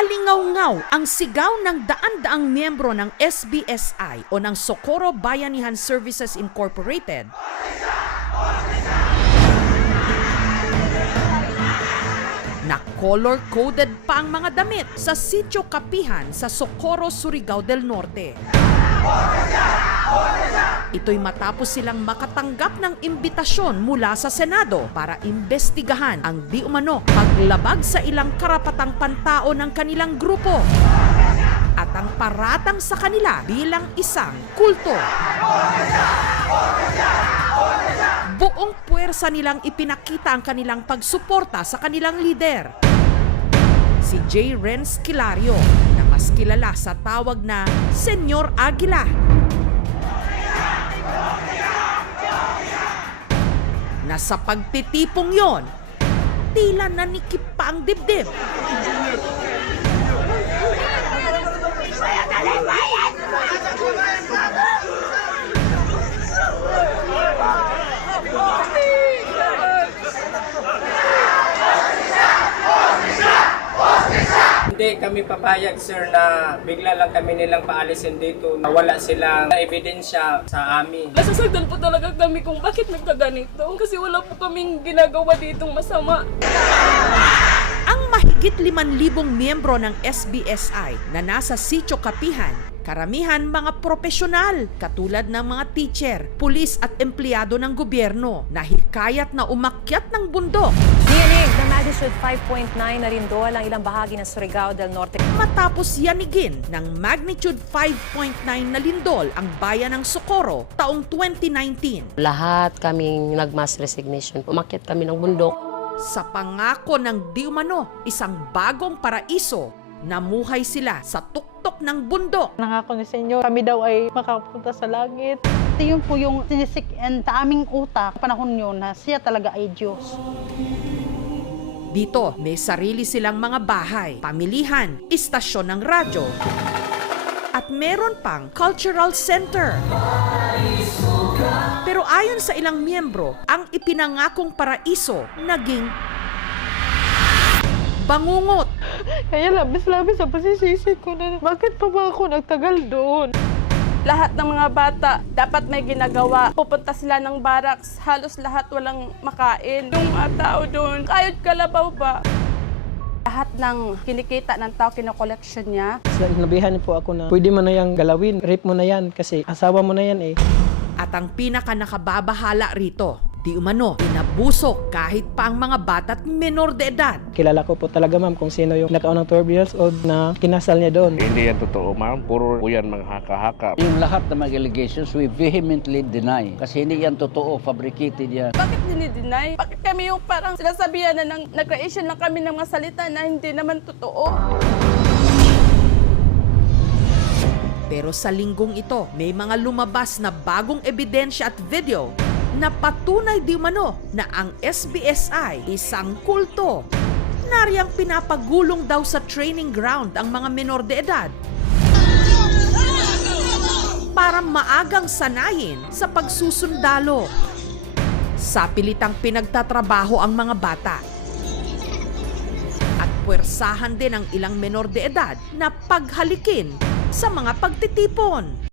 Alingaw-ngaw ang sigaw ng daan-daang miyembro ng SBSI o ng Socorro Bayanihan Services Incorporated na color-coded pa ang mga damit sa Sitio Kapihan sa Socorro, Surigao del Norte. Ito'y matapos silang makatanggap ng imbitasyon mula sa Senado para imbestigahan ang di umano paglabag sa ilang karapatang pantao ng kanilang grupo at ang paratang sa kanila bilang isang kulto. Buong puwersa nilang ipinakita ang kanilang pagsuporta sa kanilang lider. Si J. Renz Kilario na mas kilala sa tawag na Senyor Aguila. Na sa pagtitipong yon, tila nanikip pa ang dibdib. Hindi kami papayag sir na bigla lang kami nilang paalisin dito na wala silang ebidensya sa amin. Nasasagdan po talaga kami kung bakit nagkaganito. Kasi wala po kaming ginagawa ditong masama. Ang mahigit 5,000 miyembro ng SBSI na nasa Sitio Kapihan, karamihan mga profesional katulad ng mga teacher, pulis at empleyado ng gobyerno na hikayat na umakyat ng bundok Dinig ng magnitude 5.9 na rin doon ang ilang bahagi ng Surigao del Norte. matapos yanigin ng magnitude 5.9 na lindol ang bayan ng Socorro taong 2019 Lahat kaming nag-mass resignation. Umakyat kami ng bundok. sa pangako ng di umano isang bagong paraiso namuhay sila sa tuktok ng bundok Nangako ni Senyor, kami daw ay makapunta sa langit. Yun po yung sinisik and sa aming utak, panahon yun na siya talaga ay Diyos. Dito, may sarili silang mga bahay, pamilihan, istasyon ng radyo, at meron pang cultural center. Pero ayon sa ilang miyembro, ang ipinangakong paraiso naging bangungot. Kaya labis-labis ang pasisisi ko na bakit pa ba ako nagtagal doon? Lahat ng mga bata dapat may ginagawa. Pupunta sila ng barracks. Halos lahat walang makain. Yung mga tao doon, kayod kalabaw ba? Lahat ng kinikita ng tao, kinokoleksyon niya. Sinabihan po ako na pwede mo na yung galawin, rape mo na yan kasi asawa mo na yan eh. At ang pinaka nakababahala rito, di umano, inabusok kahit pa ang mga bata't menor de edad. Kilala ko po talaga ma'am kung sino yung nakaunang 12 years old na kinasal niya doon. Hindi yan totoo, ma'am. Puro yan mga haka-haka. Yung lahat ng mga allegations, we vehemently deny. Kasi hindi yan totoo, fabricated yan. Bakit dinideny? Bakit kami yung parang sinasabihan na nang, nag-creation lang kami ng mga salita na hindi naman totoo? Pero sa linggong ito, may mga lumabas na bagong ebidensya at video na patunay di umano na ang SBSI isang kulto. Nariyang pinapagulong daw sa training ground ang mga menor de edad para maagang sanayin sa pagsusundalo. Sa pilitang pinagtatrabaho ang mga bata. At puwersahan din ang ilang menor de edad na paghalikin sa mga pagtitipon.